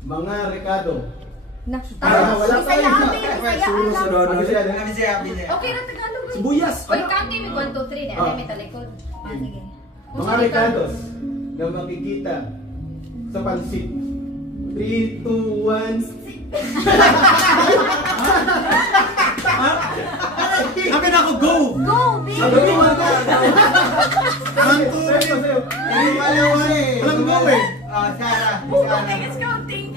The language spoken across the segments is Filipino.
Mga rekado. Wala pa rin. Okay na Tagalog. Sibuyas. Oy, kante mi 1 2 3 na may talikod. Sige. Mga rekados na makikita sa pansit. 3, 2, 1. Akin ako, go! Go, baby! Sabi ko, One, two, Sa'yo, sa'yo. Walang go eh. Sarah. It's counting.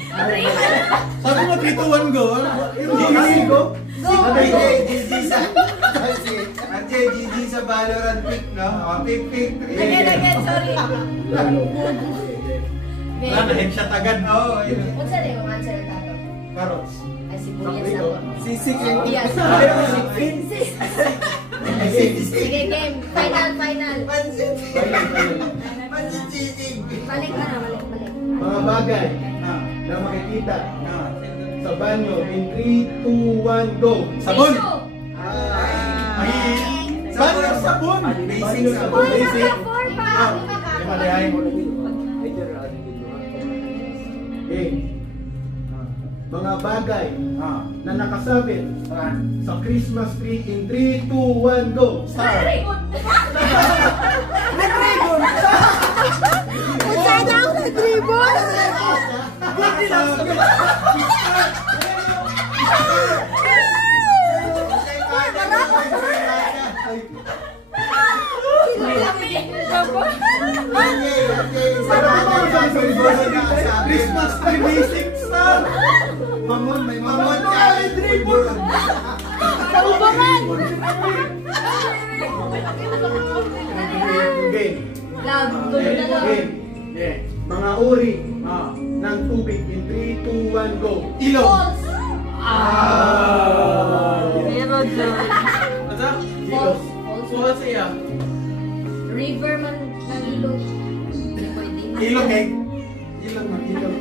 Sabi mo 3, 2, 1, go. Hindi ko. Sabi ko. GG sa Valorant pick, no? Pick. Again, sorry. Wala na, headshot agad. Oo, yun. Unsa na yung answer tato? Carrots. Ay sibuyas ako. Sisig. Yes. Sisig. Sige, game. Final. Pansit. Final. Pansit sisig. Balik ka na, balik. Mga bagay na makikita sa banyo in 3, 2, 1, go. Sabon! Tissue. Sabon! Basic sabon. Uy, Basic. naka 4 pa. Okay. Mga bagay na nakasabit sa Christmas tree in 3, 2, 1, go. Unsa daw na dribble? Christmas tree basic star! Mamon, may mamon ka. Dribble. Kaubangan! Game. Loud, tuloy na lang. Game. Mga uri ng tubig in 3, 2, 1, go. Ilog! False. Pero dyan. False. False siya. River man ng ilog. Hindi pwede. Ilog eh. Ilang man, ilang.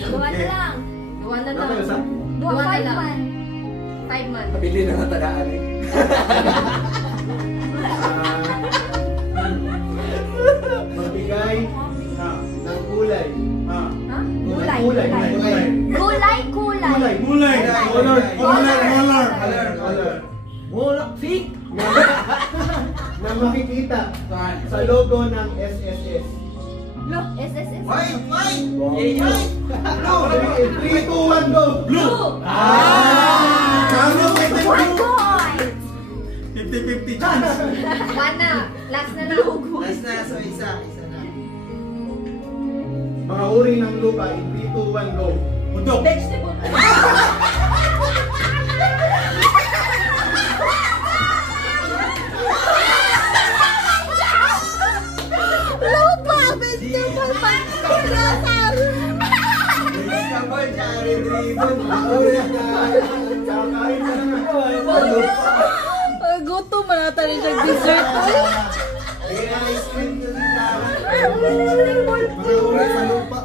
Duwa na lang. Duwa na lang. Nakaya sa? Dua Duwa na 5 lang. man. 5 man. Pabili na natadaan eh. Magbigay ng kulay. Ha? Kulay. Kulay. Kulay. Mulay! Color! Mulak fig. Na makikita sa logo ng SSS. Look, SSS. White! Blue. Blue! 3, 2, 1, go. Blue! Kano may One point. 50-50 chance. One na. Last na lang. Last na, so isa na. Mga uri ng lupa in 3, 2, 1, go. Udok! Vegetable. Lupa, vegetable pa. Vegetable, tsaka dribble. Kakain ka na nga. Gutom man ata rin siya dessert. Kaya ice cream na din na. Mga uri sa lupa.